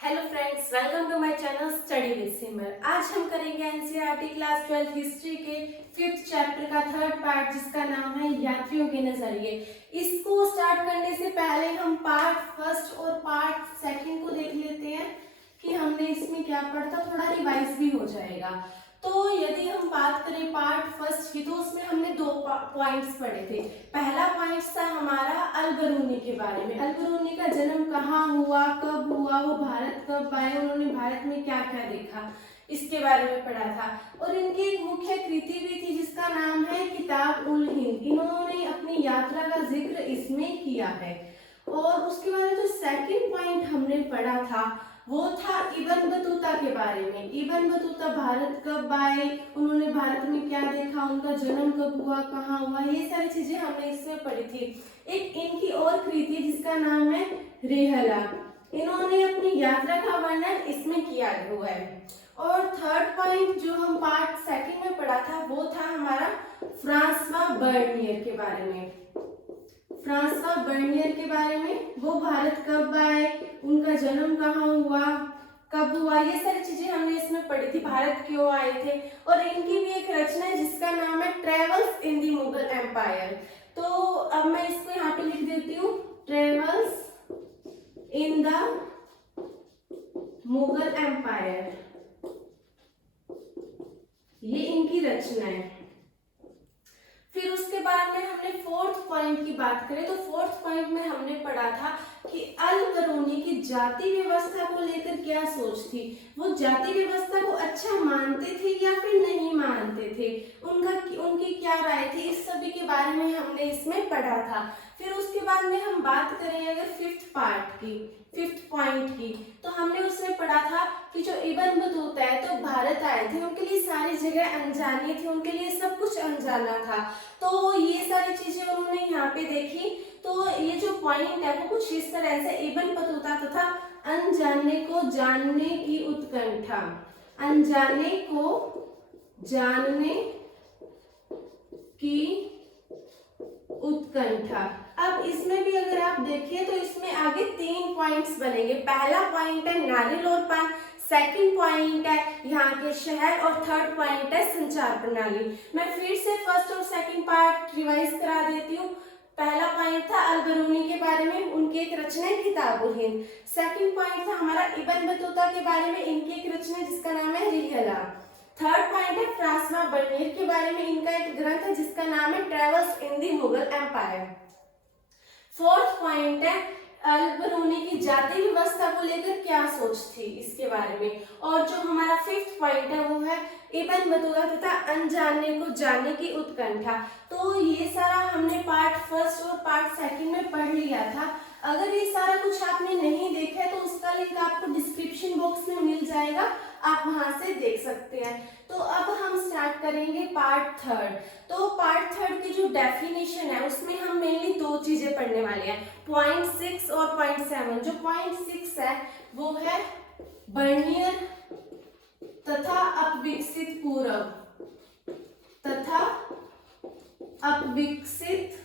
Hello friends, welcome to my channel study with Simar. आज हम करेंगे एनसीईआरटी क्लास 12 हिस्ट्री के 5th चैप्टर का 3rd पार्ट जिसका नाम है यात्रियों के नजरिए। इसको स्टार्ट करने से पहले हम पार्ट 1 और पार्ट 2 को देख लेते हैं कि हमने इसमें क्या पढ़ा था, थोड़ा रिवाइज भी हो जाएगा। तो यदि हम बात करें पार्ट 1 की, तो उसमें हमने 2 पॉइंट्स पढ़े थे। पहला पॉइंट था हमारा अल-बरूनी के बारे में। अल-बरूनी का जन्म कहाँ हुआ, कब हुआ, वो भारत कब आए, उन्होंने भारत में क्या क्या देखा, इसके बारे में पढ़ा था। और इनकी एक मुख्य कृति भी थी जिसका नाम है किताब उल हिंद। इन्होंने अपनी यात्रा का जिक्र इसमें किया है। और उसके बाद जो सेकंड पॉइंट हमने पढ़ा था वो था इब्न बतूता के बारे में। इब्न बतूता भारत कब आए, उन्होंने भारत में क्या देखा, उनका जन्म कब हुआ, कहाँ हुआ, ये सारी चीजें हमने इसमें पढ़ी थी। एक इनकी और कृति जिसका नाम है रेहला, इन्होंने अपनी यात्रा का वर्णन इसमें किया हुआ है। और थर्ड पॉइंट जो हम पार्ट 2 में पढ़ा था वो था हमारा फ्रांसवा बर्नियर के बारे में। फ्रांसवा बर्नियर के बारे में, वो भारत कब आए, उनका जन्म कहाँ हुआ, कब हुआ, ये सारी चीजें हमने इसमें पढ़ी थी। भारत क्यों आए थे। और इनकी भी एक रचना है जिसका नाम है travels in the Mughal empire. तो अब मैं इसको यहाँ पे लिख देती हूँ, travels in the Mughal empire, ये इनकी रचना है। फिर उसके बाद में हमने 4th पॉइंट की बात करें तो 4th पॉइंट में हमने पढ़ा था कि अल-बरूनी की जाति व्यवस्था को लेकर क्या सोच थी। वो जाति व्यवस्था को अच्छा मानते थे या फिर नहीं मानते थे, उनकी क्या राय थी, इस सभी के बारे में हमने इसमें पढ़ा था। फिर उसके बाद में हम बात करें अगर 5th पॉइंट की, तो हमने उसमें पढ़ा था कि जो इब्न बतूता है तो भारत आए थे, उनके लिए सारी जगह अनजानी थी, उनके लिए सब कुछ अनजाना था। तो ये सारी चीजें उन्होंने यहाँ पे देखी। तो ये जो पॉइंट है वो कुछ इस तरह से, इब्न बतूता तथा अनजाने को जानने की उत्कंठा, अनजाने को जानने की उत्कंठा। अब इसमें भी अगर आप देखिए तो इसमें आगे 3 पॉइंट्स बनेंगे। पहला पॉइंट है नारियल और पान, सेकंड पॉइंट है यहाँ के शहर, और थर्ड पॉइंट है संचार प्रणाली। मैं फिर से फर्स्ट और सेकंड पार्ट रिवाइज करा देती हूँ। पहला पॉइंट था अल-बरूनी के बारे में, उनकी एक रचना है किताब उल हिंद। सेकंड पॉइंट था हमारा इब्न बतूता के बारे में, इनकी एक रचना जिसका नाम है रिहला। थर्ड पॉइंट है फ्रांसवा बर्नियर के बारे में, इनका एक ग्रंथ है जिसका नाम है travels in the Mughal empire. Fourth point है अल-बरूनी की जाति व्यवस्था को लेकर क्या सोच थी इसके बारे में। और जो हमारा 5th पॉइंट है वो है इब्न बतूता तथा अनजाने को जानने की उत्कंठा। तो ये सारा हमने पार्ट 1 और पार्ट 2 में पढ़ लिया था। अगर ये सारा कुछ आपने नहीं देखा है तो उसका लिंक आपको डिस्क्रिप्शन बॉक्स में मिल जाएगा, आप वहां से देख सकते हैं। तो अब हम स्टार्ट करेंगे पार्ट 3। तो पार्ट 3 की जो डेफिनेशन है उसमें हम मेनली 2 चीजें पढ़ने वाले हैं, पॉइंट 6 और पॉइंट 7। जो पॉइंट 6 है वो है बर्नियर तथा अपविकसित पूरब, तथा अपविकसित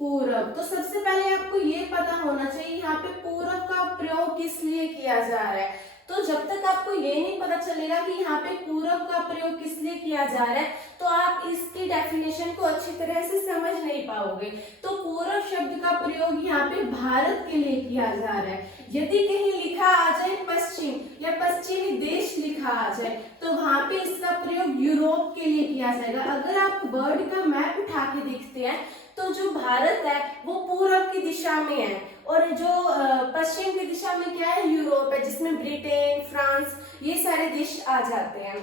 पूरब। तो सबसे पहले आपको ये पता होना चाहिए यहाँ पे पूरब का प्रयोग किस लिए किया जा रहा है। तो जब तक आपको ये नहीं पता चलेगा कि यहाँ पे पूरब का प्रयोग किस लिए किया जा रहा है तो आप इसकी डेफिनेशन को अच्छी तरह से समझ नहीं पाओगे। तो पूरब शब्द का प्रयोग यहाँ पे भारत के लिए किया जा रहा है। यदि कहीं लिखा आ जाए पश्चिम या पश्चिमी देश लिखा आ जाए तो वहां पे इसका प्रयोग यूरोप के लिए किया जाएगा। अगर आप वर्ल्ड का मैप उठा के देखते हैं तो जो भारत है वो पूरब की दिशा में है, और जो पश्चिम की दिशा में क्या है, यूरोप है, जिसमें ब्रिटेन, फ्रांस, ये सारे देश आ जाते हैं।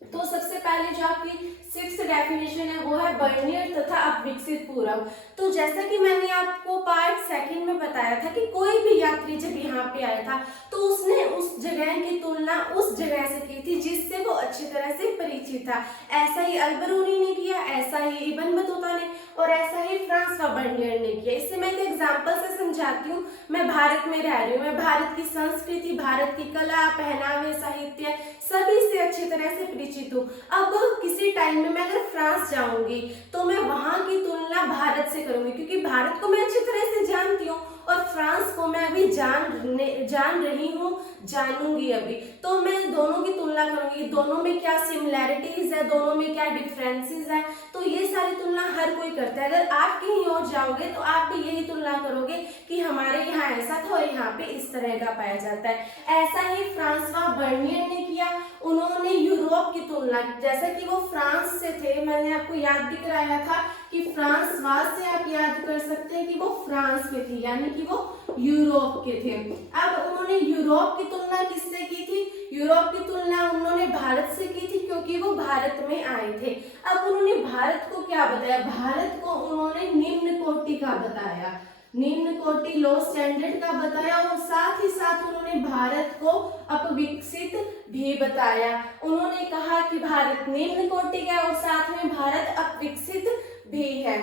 तो सबसे पहले जो आपकी 6th डेफिनेशन है वो है बर्नियर तथा अपविकसित पूरब। तो जैसा कि मैंने आपको पार्ट 2 में बताया था कि कोई भी यात्री जब यहाँ पे आया था तो उसने उस जगह की तुलना उस जगह से की थी जिससे वो अच्छी तरह से परिचित था। ऐसा ही अल-बरूनी ने किया, ऐसा ही इब्न बतूता ने, और ऐसा ही फ्रांसवा बर्नियर ने किया। इससे मैं एक एग्जाम्पल से समझाती हूँ। मैं भारत में रह रही हूँ, मैं भारत की संस्कृति, भारत की कला, पहनावे, साहित्य सभी से अच्छी तरह से परिचित हूँ। अब किसी टाइम में मैं अगर फ्रांस जाऊंगी तो मैं वहां की तुलना भारत से करूंगी, क्योंकि भारत को मैं अच्छी तरह से जानती हूँ और फ्रांस को मैं अभी अभी जान रही हूँ, जानूंगी अभी। तो मैं दोनों की तुलना करूंगी, दोनों में क्या सिमिलैरिटीज है, दोनों में क्या डिफरेंसेस है। तो ये सारी तुलना हर कोई करता है। अगर आप कहीं और जाओगे तो आप भी यही तुलना करोगे कि हमारे यहाँ ऐसा था और यहाँ पे इस तरह का पाया जाता है। ऐसा ही फ्रांसवा बर्नियर ने किया। उन्होंने यूरोप की तुलना, जैसा कि वो फ्रांस से थे, मैंने आपको याद भी कराया था कि फ्रांसवाज से आप याद कर सकते हैं कि वो फ्रांस में थी, यानी कि वो यूरोप के थे। अब उन्होंने यूरोप की तुलना किससे की थी? यूरोप की तुलना उन्होंने भारत से की थी, क्योंकि वो भारत में आए थे। अब उन्होंने भारत को क्या बताया? भारत को उन्होंने निम्न कोटि का बताया, निम्न कोटि लो स्टैंडर्ड का बताया, और साथ ही साथ उन्होंने भारत को अपविकसित भी बताया। उन्होंने कहा कि भारत निम्न कोटि का और साथ में भारत अपविकसित भी है।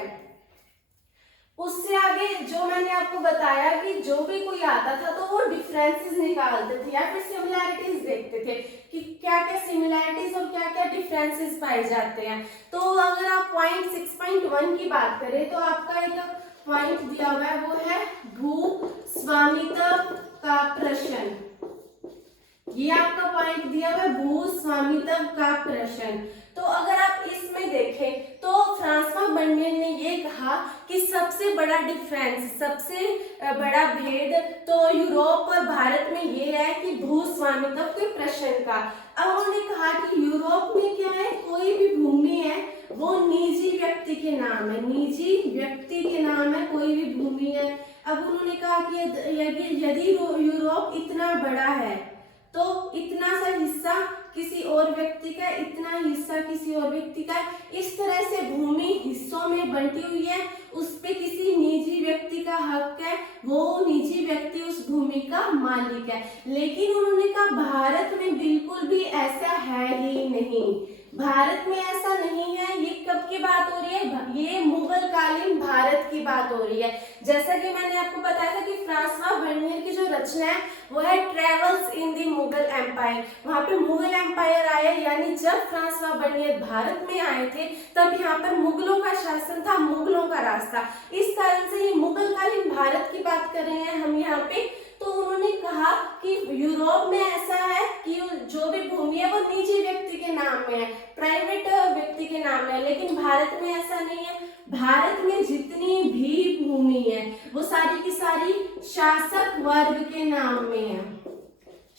उससे आगे जो मैंने आपको बताया कि जो भी कोई आता था तो वो डिफरेंसेस निकालते थे या फिर सिमिलैरिटीज देखते थे कि क्या क्या सिमिलैरिटीज और क्या क्या डिफरेंसेस पाए जाते हैं। तो अगर आप पॉइंट 6.1 की बात करें तो आपका एक पॉइंट दिया हुआ है, वो है भू स्वामित्व का प्रश्न। ये आपका पॉइंट दिया हुआ है, भू स्वामित्व का प्रश्न। तो अगर आप इसमें देखें तो फ्रांसवा बर्नियर ने ये कहा कि सबसे बड़ा डिफरेंस, सबसे बड़ा भेद तो यूरोप और भारत में ये है कि भू स्वामित्व के प्रश्न का। अब उन्होंने कहा कि यूरोप में क्या है, कोई भी भूमि है वो निजी व्यक्ति के नाम है, निजी व्यक्ति के नाम है कोई भी भूमि है। अब उन्होंने कहा कि यदि यूरोप इतना बड़ा है तो इतना सा हिस्सा किसी और व्यक्ति का, इतना हिस्सा किसी और व्यक्ति का, इस तरह से भूमि हिस्सों में बंटी हुई है, उस पे किसी निजी व्यक्ति का हक है, वो निजी व्यक्ति उस भूमि का मालिक है। लेकिन उन्होंने कहा भारत में बिल्कुल भी ऐसा है ही नहीं, भारत में ऐसा नहीं है। ये कब की बात हो रही है? ये मुगल कालीन भारत की बात हो रही है। जैसा कि मैंने आपको बताया था कि फ्रांसवा बर्नियर की जो रचना है वो है travels in the Mughal empire. वहां पे मुगल एम्पायर आया, यानी जब फ्रांसवा बर्नियर भारत में आए थे तब यहाँ पर मुगलों का शासन था, मुगलों का राज था। इस कारण से ये मुगल कालीन भारत की बात कर रहे हैं हम यहाँ पे। तो उन्होंने कहा कि यूरोप में ऐसा है कि जो भी भूमि है वो निजी व्यक्ति के नाम में है, प्राइवेट व्यक्ति के नाम में है, लेकिन भारत में ऐसा नहीं है। भारत में जितनी भी भूमि है वो सारी की सारी शासक वर्ग के नाम में है।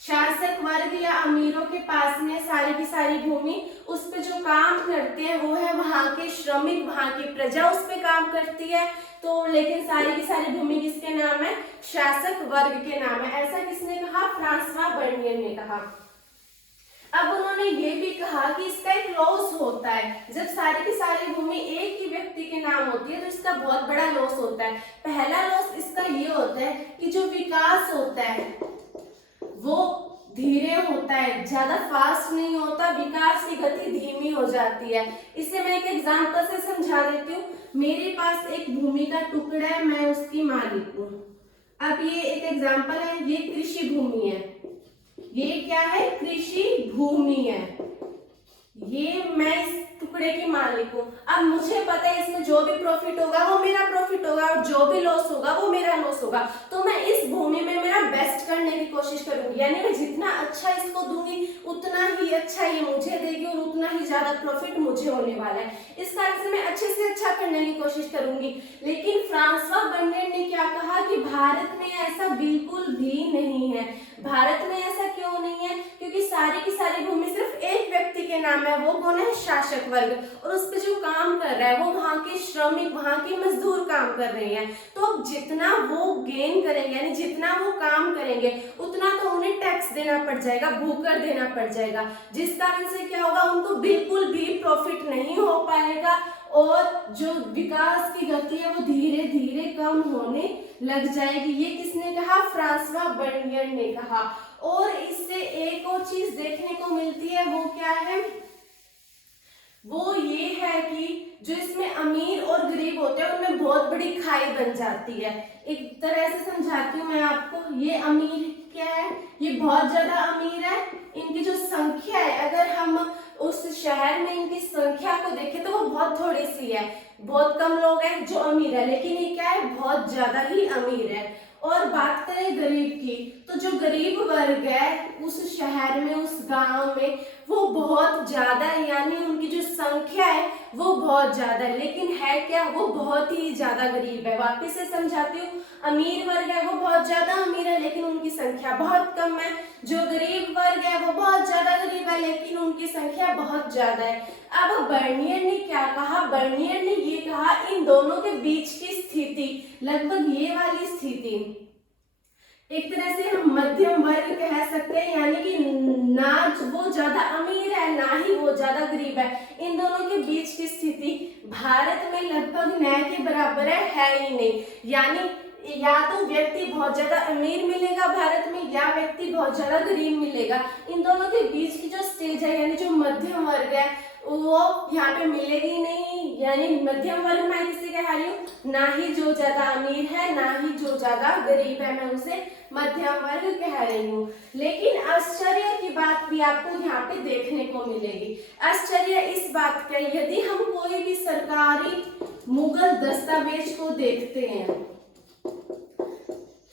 शासक वर्ग या अमीरों के पास में सारी की सारी भूमि, उस पे जो काम करते हैं वो है वहां के श्रमिक, वहां की प्रजा उस पे काम करती है। तो लेकिन सारी की सारी भूमि किसके नाम है? शासक वर्ग के नाम है। ऐसा किसने कहा? फ्रांसवा बर्नियर ने कहा। अब उन्होंने ये भी कहा कि इसका एक लॉस होता है, जब सारी की सारी भूमि एक ही व्यक्ति के नाम होती है तो इसका बहुत बड़ा लॉस होता है। पहला लॉस इसका ये होता है कि जो विकास होता है वो धीरे होता है, ज्यादा फास्ट नहीं होता, विकास की गति धीमी हो जाती है। इसे मैं एक एग्जांपल से समझा देती हूँ। मेरे पास एक भूमि का टुकड़ा है, मैं उसकी मालिक हूँ। अब ये एक एग्जांपल है, ये कृषि भूमि है, ये क्या है? कृषि भूमि है। ये मैं इस टुकड़े की मालिक हूँ। अब मुझे पता है इसमें जो भी प्रॉफिट होगा वो मेरा प्रॉफिट होगा और जो भी लॉस होगा वो मेरा लॉस होगा। तो मैं इस भूमि में मेरा बेस्ट करने की कोशिश करूंगी, यानी मैं जितना अच्छा इसको दूंगी उतना ही अच्छा ये मुझे देगी और उतना ही ज्यादा प्रॉफिट मुझे होने वाला है। इस कारण से मैं अच्छे से अच्छा करने की कोशिश करूंगी। लेकिन फ्रांसवा बर्नियर ने क्या कहा कि भारत में ऐसा बिल्कुल भी नहीं है। भारत में ऐसा क्यों नहीं है? क्योंकि सारी की सारी भूमि सिर्फ एक व्यक्ति के नाम है, वो कौन है? शासक वर्ग, और उस पे जो काम कर रहा है वो वहां के श्रमिक, वहां के मजदूर काम कर रहे हैं। तो जितना वो गेन करेंगे, यानी जितना वो काम करेंगे उतना तो उन्हें टैक्स देना पड़ जाएगा, भूकर देना पड़ जाएगा, जिस कारण से क्या होगा? उनको बिल्कुल भी प्रॉफिट नहीं हो पाएगा और जो विकास की गति है वो धीरे धीरे कम होने लग जाएगी। ये किसने कहा? फ्रांसवा बर्नियर ने कहा। और इससे एक और चीज देखने को मिलती है, वो क्या है? वो ये है कि जो इसमें अमीर और गरीब होते हैं उनमें बहुत बड़ी खाई बन जाती है। एक तरह से समझाती हूँ मैं आपको। ये अमीर क्या है? ये बहुत ज्यादा अमीर है। इनकी जो संख्या है, अगर हम उस शहर में इनकी संख्या को देखें तो वो बहुत थोड़ी सी है, बहुत कम लोग हैं जो अमीर है, लेकिन ये क्या है? बहुत ज्यादा ही अमीर है। और बात करें गरीब की, तो जो गरीब वर्ग है उस शहर में, उस गांव में वो बहुत ज्यादा है, यानी उनकी जो संख्या है वो बहुत ज्यादा है, लेकिन है क्या, वो बहुत ही ज्यादा गरीब है। वापिस से समझाती हूँ, अमीर वर्ग है वो बहुत ज्यादा अमीर है लेकिन उनकी संख्या बहुत कम है। जो गरीब वर्ग है वो बहुत ज्यादा गरीब है लेकिन उनकी संख्या बहुत ज्यादा है। अब बर्नियर ने क्या कहा, बर्नियर ने ये कहा इन दोनों के बीच की स्थिति, लगभग ये वाली स्थिति, एक तरह से हम मध्यम वर्ग कह सकते हैं, यानी कि ना वो ज्यादा अमीर है ना ही वो ज्यादा गरीब है, इन दोनों के बीच की स्थिति भारत में लगभग न के बराबर है ही नहीं। यानी या तो व्यक्ति बहुत ज्यादा अमीर मिलेगा भारत में या व्यक्ति बहुत ज्यादा गरीब मिलेगा, इन दोनों के बीच की जो स्टेज है यानी जो मध्यम वर्ग है वो यहाँ पे मिलेगी नहीं। यानी मध्यम वर्ग मैं किसे कह रही हूँ, ना ही जो ज्यादा अमीर है ना ही जो ज्यादा गरीब है, मैं उसे मध्यम वर्ग कह रही हूँ। लेकिन आश्चर्य की बात भी आपको यहाँ पे देखने को मिलेगी। आश्चर्य इस बात का, यदि हम कोई भी सरकारी मुगल दस्तावेज को देखते हैं,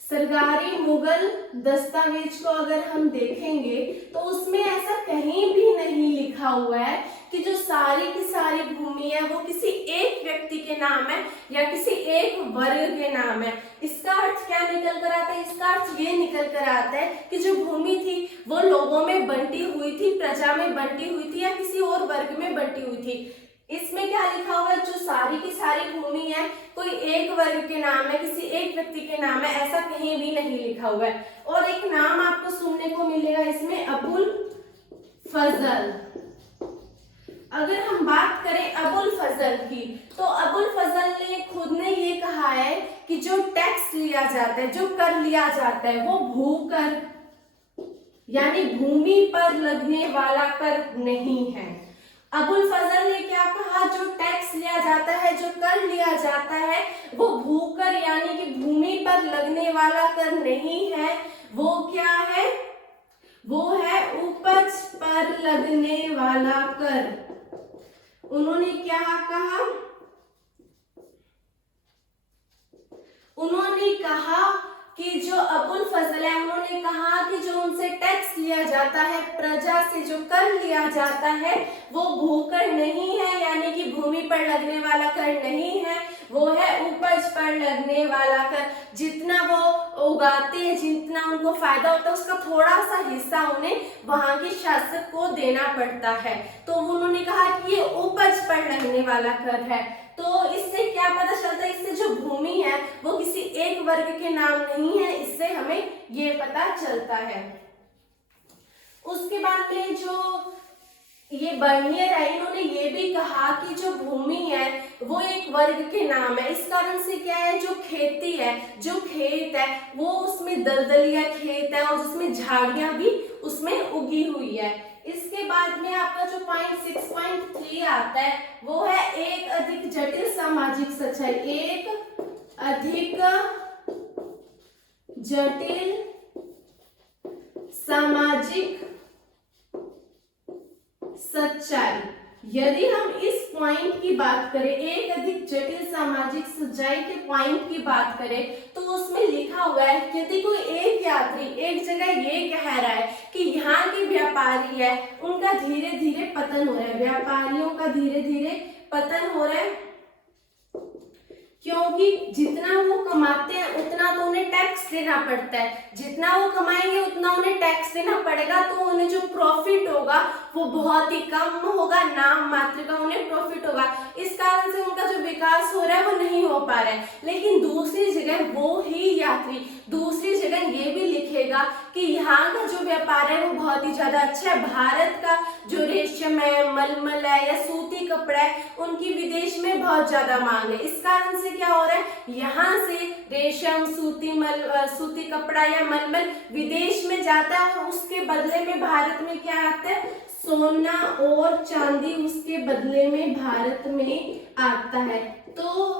सरकारी मुगल दस्तावेज को अगर हम देखेंगे तो उसमें ऐसा कहीं भी नहीं लिखा हुआ है कि जो सारी की सारी भूमि है वो किसी एक व्यक्ति के नाम है या किसी एक वर्ग के नाम है। इसका अर्थ क्या निकल कर आता है, इसका अर्थ ये निकल कर आता है कि जो भूमि थी वो लोगों में बंटी हुई थी, प्रजा में बंटी हुई थी या किसी और वर्ग में बंटी हुई थी। इसमें क्या लिखा हुआ है, जो सारी की सारी भूमि है कोई एक वर्ग के नाम है, किसी एक व्यक्ति के नाम है, ऐसा कहीं भी नहीं लिखा हुआ है। और एक नाम आपको सुनने को मिलेगा इसमें, अबुल फजल। अगर हम बात करें अबुल फजल की, तो अबुल फजल ने खुद ने ये कहा है कि जो टैक्स लिया जाता है, जो कर लिया जाता है वो भूकर यानी भूमि पर लगने वाला कर नहीं है। अबुल फजल ने क्या कहा, जो टैक्स लिया जाता है, जो कर लिया जाता है वो भूकर यानी कि भूमि पर लगने वाला कर नहीं है, वो क्या है, वो है उपज पर लगने वाला कर। उन्होंने क्या कहा, उन्होंने कहा कि जो अबुल फजल है उन्होंने कहा कि जो उनसे टैक्स लिया जाता है, प्रजा से जो कर लिया जाता है वो भूकर नहीं है, यानी कि भूमि पर लगने वाला कर नहीं है, वो है उपज पर लगने वाला कर। जितना वो उगाते हैं, जितना उनको फायदा होता है उसका थोड़ा सा हिस्सा उन्हें वहां के शासक को देना पड़ता है। तो उन्होंने कहा कि ये उपज पर लगने वाला कर है। तो इससे क्या पता चलता है, इससे जो भूमि है वो किसी एक वर्ग के नाम नहीं है, इससे हमें ये पता चलता है। उसके बाद में जो ये बर्नियर है, इन्होंने ये भी कहा कि जो भूमि है वो एक वर्ग के नाम है। इस कारण से क्या है, जो खेती है, जो खेत है वो उसमें दलदलिया खेत है और उसमें झाड़ियां भी उसमें उगी हुई है। इसके बाद में आपका जो पॉइंट 6.3 आता है वो है एक अधिक जटिल सामाजिक सच्चाई। एक अधिक जटिल सामाजिक सच्चाई। यदि हम इस पॉइंट की बात करें, एक अधिक जटिल सामाजिक सच्चाई के पॉइंट की बात करें, तो उसमें लिखा हुआ है कि यदि कोई एक यात्री एक जगह ये कह रहा है कि यहाँ के व्यापारी है उनका धीरे धीरे पतन हो रहा है, व्यापारियों का धीरे धीरे पतन हो रहा है, क्योंकि जितना वो कमाते हैं उतना तो उन्हें टैक्स देना पड़ता है, जितना वो कमाएंगे उतना उन्हें टैक्स देना पड़ेगा, तो उन्हें जो प्रॉफिट होगा वो बहुत ही कम होगा, नाम मात्र का उन्हें प्रॉफिट होगा। इस कारण से उनका जो विकास हो रहा है वो नहीं हो पा रहा है। लेकिन दूसरी जगह वो ही यात्री दूसरी जगह ये भी लिखेगा कि यहाँ का जो व्यापार है वो बहुत ही ज्यादा अच्छा है, भारत का जो रेशम है, मलमल है या सूती कपड़ा है उनकी विदेश में बहुत ज्यादा मांग है। इस कारण से क्या हो रहा है, यहाँ से रेशम, सूती कपड़ा या मलमल विदेश में जाता है और उसके बदले में भारत में क्या आता है, सोना और चांदी उसके बदले में भारत में आता है। तो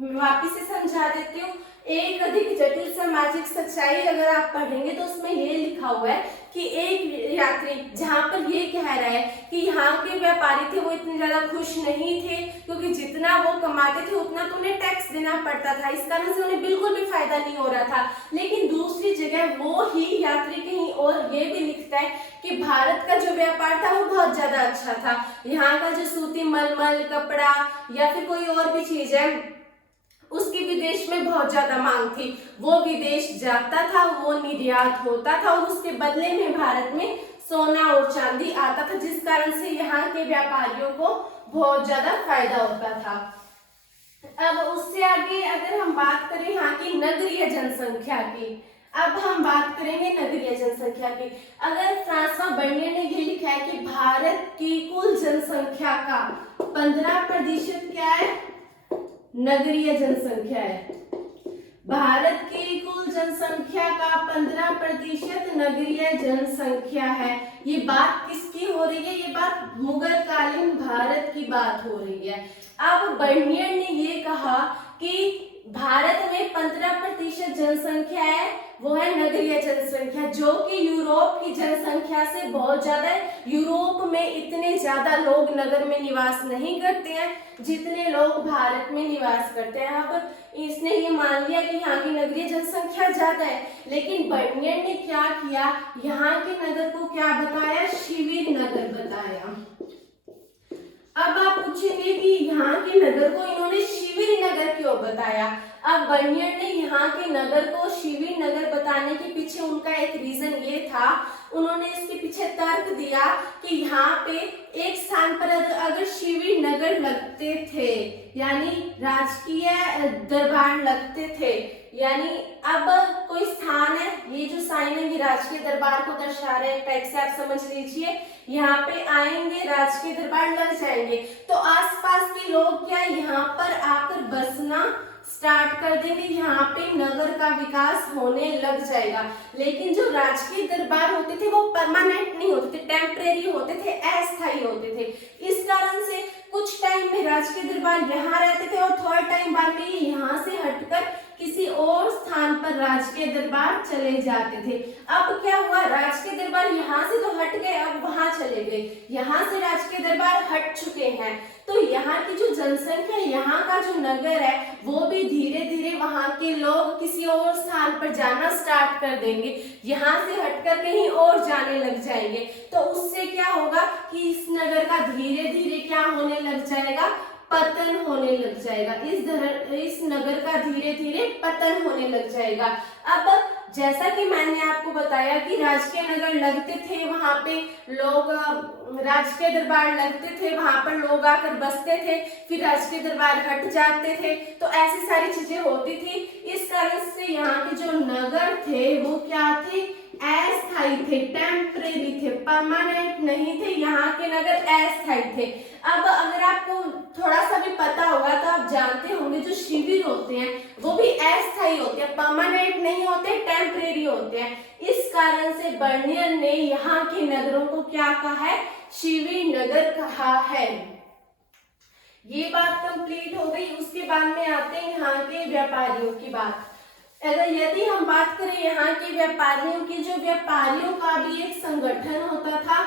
वापिस से समझा देती हूँ, एक अधिक जटिल सामाजिक सच्चाई अगर आप पढ़ेंगे तो उसमें ये लिखा हुआ है कि एक यात्री, जहाँ पर ये कह रहा है कि यहाँ के व्यापारी थे वो इतने ज्यादा खुश नहीं थे क्योंकि जितना वो कमाते थे उतना तो उन्हें टैक्स देना पड़ता था, इस कारण से उन्हें बिल्कुल भी फायदा नहीं हो रहा था। लेकिन दूसरी जगह वो ही यात्री कहीं और ये भी लिखता है कि भारत का जो व्यापार था वो बहुत ज्यादा अच्छा था, यहाँ का जो सूती मलमल कपड़ा या फिर कोई और भी चीज है उसकी विदेश में बहुत ज्यादा मांग थी, वो विदेश जाता था, वो निर्यात होता था और उसके बदले में भारत में सोना और चांदी आता था, जिस कारण से यहाँ के व्यापारियों को बहुत ज्यादा फायदा होता था। अब उससे आगे अगर हम बात करें यहाँ की नगरीय जनसंख्या की, अब हम बात करेंगे नगरीय जनसंख्या की। अगर फ्रांसवा बर्नियर ने ये लिखा है कि भारत की कुल जनसंख्या का 15% क्या है, नगरीय जनसंख्या है। भारत की कुल जनसंख्या का 15% नगरीय जनसंख्या है। ये बात किसकी हो रही है, ये बात मुगल कालीन भारत की बात हो रही है। अब बर्नियर ने ये कहा कि भारत में 15% जनसंख्या है वो है नगरीय जनसंख्या, जो कि यूरोप की जनसंख्या से बहुत ज्यादा है। यूरोप में इतने ज्यादा लोग नगर में निवास नहीं करते हैं जितने लोग भारत में निवास करते हैं। अब इसने ये मान लिया कि यहाँ की नगरीय जनसंख्या ज्यादा है, लेकिन बर्नियर ने क्या किया, यहाँ के नगर को क्या बताया, शिविर नगर बताया। अब आप पूछेंगे कि यहाँ के नगर को इन्होंने शिविर नगर क्यों बताया। अब बर्नियर ने यहाँ के नगर को शिविर नगर बताने के पीछे उनका एक रीजन ये था, उन्होंने इसके पीछे तर्क दिया कि यहाँ पे एक स्थान पर अगर शिविर नगर लगते थे यानी राजकीय दरबार लगते थे, यानी अब कोई स्थान है, ये जो साइन है ये राजकीय दरबार को दर्शा रहे हैं, टैग से आप समझ लीजिए, यहाँ पे आएंगे राजकीय दरबार लग जाएंगे तो आसपास के लोग क्या यहाँ पर आकर बसना स्टार्ट कर देंगे, यहाँ पे नगर का विकास होने लग जाएगा। लेकिन जो राजकीय दरबार होते थे वो परमानेंट नहीं होते थे, टेम्परेरी होते थे, अस्थायी होते थे। इस कारण से कुछ टाइम में राजकीय दरबार यहाँ रहते थे और थोड़ा टाइम बाद में ये यहाँ से हटकर किसी और स्थान पर राजकीय दरबार चले जाते थे। अब क्या हुआ, राजकीय दरबार यहाँ से तो हट गए, अब वहां चले गए, यहाँ से राजकीय दरबार हट चुके हैं, तो यहाँ की जो जनसंख्या, यहाँ का जो नगर है वो भी धीरे धीरे वहां के लोग किसी और स्थान पर जाना स्टार्ट कर देंगे, यहाँ से हटकर कहीं और जाने लग जाएंगे। तो उससे क्या होगा कि इस नगर का धीरे धीरे क्या होने लग जाएगा, पतन होने लग जाएगा। इस नगर का धीरे धीरे पतन होने लग जाएगा। अब जैसा कि मैंने आपको बताया कि राजकीय नगर लगते थे, वहां पे लोग, राजकीय दरबार लगते थे, वहां पर लोग आकर बसते थे, फिर राजकीय दरबार हट जाते थे, तो ऐसी सारी चीजें होती थी। इस कारण से यहाँ के जो नगर थे वो क्या थे, अस्थायी थे, टेम्परेरी थे, परमानेंट नहीं थे, यहाँ के नगर अस्थायी थे। अब अगर आपको थोड़ा सा भी पता होगा तो आप जानते होंगे जो शिविर होते हैं वो भी अस्थायी होते हैं, परमानेंट नहीं होते, टेम्परेरी होते हैं। इस कारण से बर्नियर ने यहाँ के नगरों को क्या कहा है, शिविर नगर कहा है। ये बात कंप्लीट हो गई। उसके बाद में आते हैं यहाँ के व्यापारियों की बात। अगर यदि हम बात करें यहाँ के व्यापारियों की, जो व्यापारियों का भी एक संगठन होता था,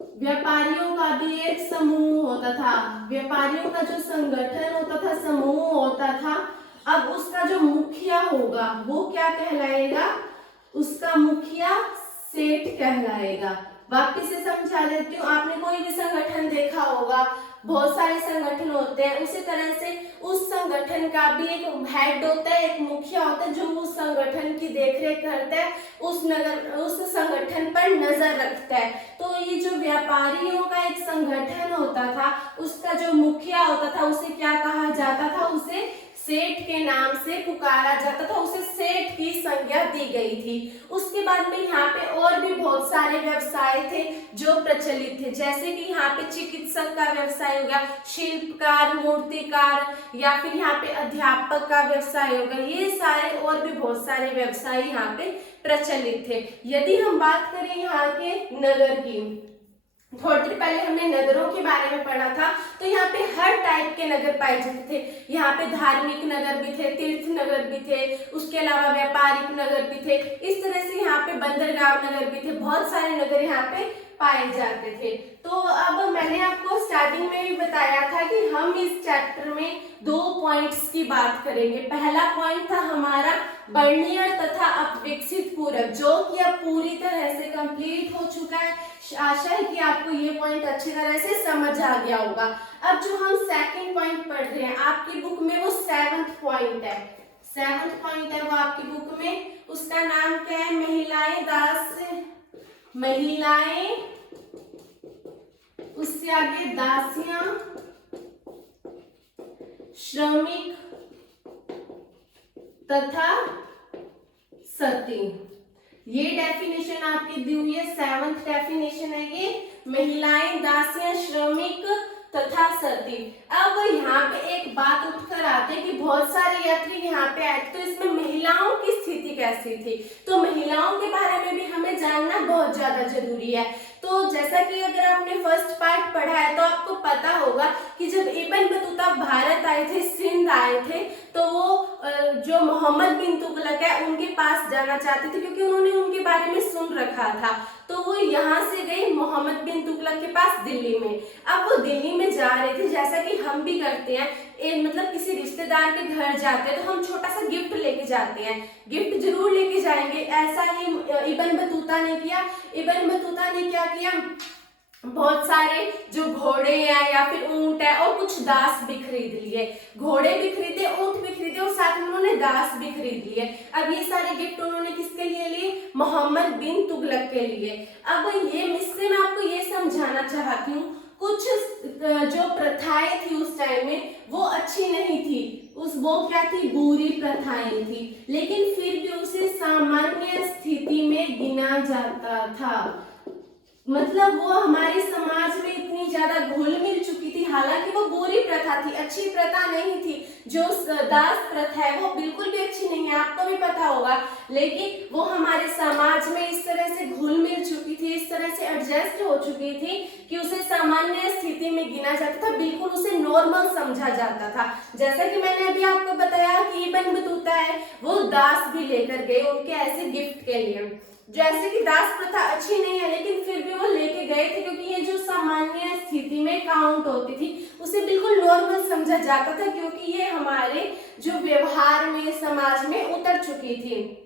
व्यापारियों का भी एक समूह होता था, व्यापारियों का जो संगठन होता था, समूह होता था, अब उसका जो मुखिया होगा वो क्या कहलाएगा, उसका मुखिया सेठ कहलाएगा। वापिस से समझा देती हूँ, आपने कोई भी संगठन देखा होगा, बहुत सारे संगठन होते हैं, उसी तरह से उस संगठन का भी एक हेड होता है, एक मुखिया होता है जो उस संगठन की देखरेख करता है, उस संगठन पर नजर रखता है। तो ये जो व्यापारियों का एक संगठन होता था, उसका जो मुखिया होता था उसे क्या कहा जाता था, उसे सेठ के नाम से पुकारा जाता था, उसे सेठ की संज्ञा दी गई थी। उसके बाद में यहाँ पे और भी बहुत सारे व्यवसाय थे जो प्रचलित थे, जैसे कि यहाँ पे चिकित्सक का व्यवसाय हो गया, शिल्पकार, मूर्तिकार, या फिर यहाँ पे अध्यापक का व्यवसाय हो गया, ये सारे और भी बहुत सारे व्यवसाय यहाँ पे प्रचलित थे। यदि हम बात करें यहाँ के नगर की, थोड़ी देर पहले हमने नगरों के बारे में पढ़ा था, तो यहाँ पे हर टाइप के नगर पाए जाते थे। यहाँ पे धार्मिक नगर भी थे, तीर्थ नगर भी थे, उसके अलावा व्यापारिक नगर भी थे। इस तरह से यहाँ पे बंदरगाह नगर भी थे, बहुत सारे नगर यहाँ पे पाए जाते थे। तो अब मैंने आपको स्टार्टिंग में भी बताया था कि हम इस चैप्टर में 2 पॉइंट्स की बात करेंगे। पहला पॉइंट था हमारा बर्नियर तथा अपविकसित पूरक, जो कि अब पूरी तरह से कंप्लीट हो चुका है। आशा है कि आपको ये पॉइंट अच्छी तरह से समझ आ गया होगा। अब जो हम सेकंड पॉइंट पढ़ रहे हैं, आपकी बुक में वो 7th पॉइंट है। 7th पॉइंट है वो आपकी बुक में, उसका नाम क्या है? महिलाएं, उससे आगे दासियां, श्रमिक तथा सती। ये डेफिनेशन आपकी दी हुई है, 7th डेफिनेशन है ये, महिलाएं, दासियां, श्रमिक तथा सती। अब यहाँ पे एक बात उठकर आती है कि बहुत सारे यात्री यहाँ पे आए, तो इसमें महिलाओं की स्थिति कैसी थी? तो महिलाओं के बारे में भी हमें जानना बहुत ज्यादा जरूरी है। तो जैसा कि अगर आपने फर्स्ट पार्ट पढ़ा है तो आपको पता होगा कि जब इब्न बतूता भारत आए थे, सिंध आए थे, तो वो जो मोहम्मद बिन तुगलक है उनके पास जाना चाहते थे, क्योंकि उन्होंने उनके बारे में सुन रखा था। तो वो यहाँ से गए मोहम्मद बिन तुगलक के पास दिल्ली में। अब वो दिल्ली में जा रहे थे, जैसा कि हम भी करते हैं, मतलब किसी रिश्तेदार के घर जाते हैं तो हम छोटा सा गिफ्ट लेके जाते हैं, गिफ्ट जरूर लेके जाएंगे। ऐसा ही इब्न बतूता ने किया। इब्न बतूता ने क्या किया? बहुत सारे जो घोड़े हैं या फिर ऊंट है और कुछ दास भी खरीद लिए। घोड़े भी खरीदे, ऊंट भी खरीदे और साथ में उन्होंने दास भी खरीद लिए। अब ये सारे गिफ्ट उन्होंने किसके लिए लिए? मोहम्मद बिन तुगलक के लिए। अब ये इससे मैं आपको ये समझाना चाहती हूँ, कुछ जो प्रथाएं थी उस टाइम में वो अच्छी नहीं थी, वो क्या थी? बुरी प्रथाएं थी, लेकिन फिर भी उसे सामान्य स्थिति में गिना जाता था। मतलब वो हमारे समाज में इतनी ज्यादा घुल मिल चुकी थी, हालांकि वो बुरी प्रथा थी, अच्छी प्रथा नहीं थी। जो दास प्रथा है वो बिल्कुल भी अच्छी नहीं है, आपको भी पता होगा, लेकिन वो हमारे समाज में इस तरह से घुल मिल चुकी थी, इस तरह से एडजस्ट हो चुकी थी कि उसे सामान्य स्थिति में गिना जाता था, बिल्कुल उसे नॉर्मल समझा जाता था। जैसा कि मैंने अभी आपको बताया कि इब्न बतूता है, वो दास भी लेकर गए उनके ऐसे गिफ्ट के लिए। जैसे कि दास प्रथा अच्छी नहीं है, लेकिन फिर भी वो लेके गए थे, क्योंकि ये जो सामान्य स्थिति में काउंट होती थी उसे बिल्कुल नॉर्मल समझा जाता था, क्योंकि ये हमारे जो व्यवहार में, समाज में उतर चुकी थी।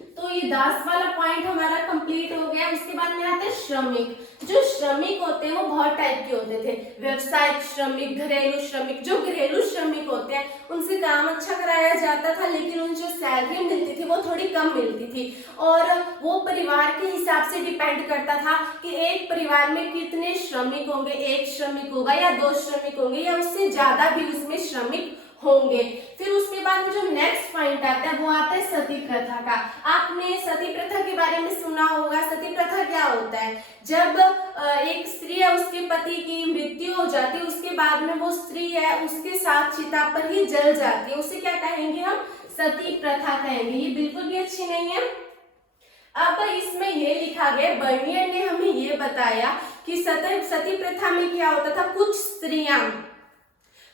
तो ये दास वाला पॉइंट हमारा कंप्लीट हो गया। उसके बाद में आते हैं श्रमिक। जो श्रमिक होते हैं वो बहुत टाइप के होते थे, व्यवसायिक श्रमिक, घरेलू श्रमिक। जो घरेलू श्रमिक होते हैं उनसे काम अच्छा कराया जाता था, लेकिन उन जो सैलरी मिलती थी वो थोड़ी कम मिलती थी, और वो परिवार के हिसाब से डिपेंड करता था कि एक परिवार में कितने श्रमिक होंगे, 1 श्रमिक होगा या 2 श्रमिक होंगे या उससे ज्यादा भी उसमें श्रमिक होंगे। फिर उसके बाद जो नेक्स्ट पॉइंट आता है वो आता है सती प्रथा का। आपने सती प्रथा के बारे में सुना होगा। सती प्रथा क्या होता है? जब एक स्त्री है, उसके पति की मृत्यु हो जाती है, उसके बाद में वो स्त्री है उसके साथ चिता पर ही जल जाती है, उसे क्या कहेंगे हम? सती प्रथा कहेंगे। ये बिल्कुल भी अच्छी नहीं है। अब इसमें ये लिखा गया, बर्नियर ने हमें ये बताया कि सती प्रथा में क्या होता था, कुछ स्त्रियां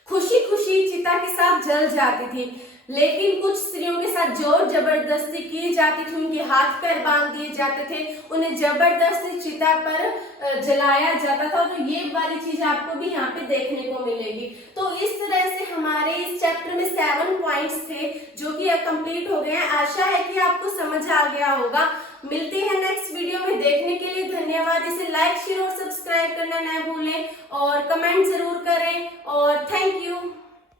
खुशी खुशी चिता के साथ जल जाती थी, लेकिन कुछ स्त्रियों के साथ जोर जबरदस्ती की जाती थी, उनके हाथ पैर बांध दिए जाते थे, उन्हें जबरदस्ती चिता पर जलाया जाता था। तो ये वाली चीज आपको भी यहाँ पे देखने को मिलेगी। तो इस तरह से हमारे इस चैप्टर में 7 पॉइंट्स थे जो कि कंप्लीट हो गए हैं। आशा है कि आपको समझ आ गया होगा। मिलते हैं नेक्स्ट वीडियो में। देखने के लिए धन्यवाद। इसे लाइक, शेयर और सब्सक्राइब करना ना भूलें और कमेंट जरूर करें, और थैंक यू।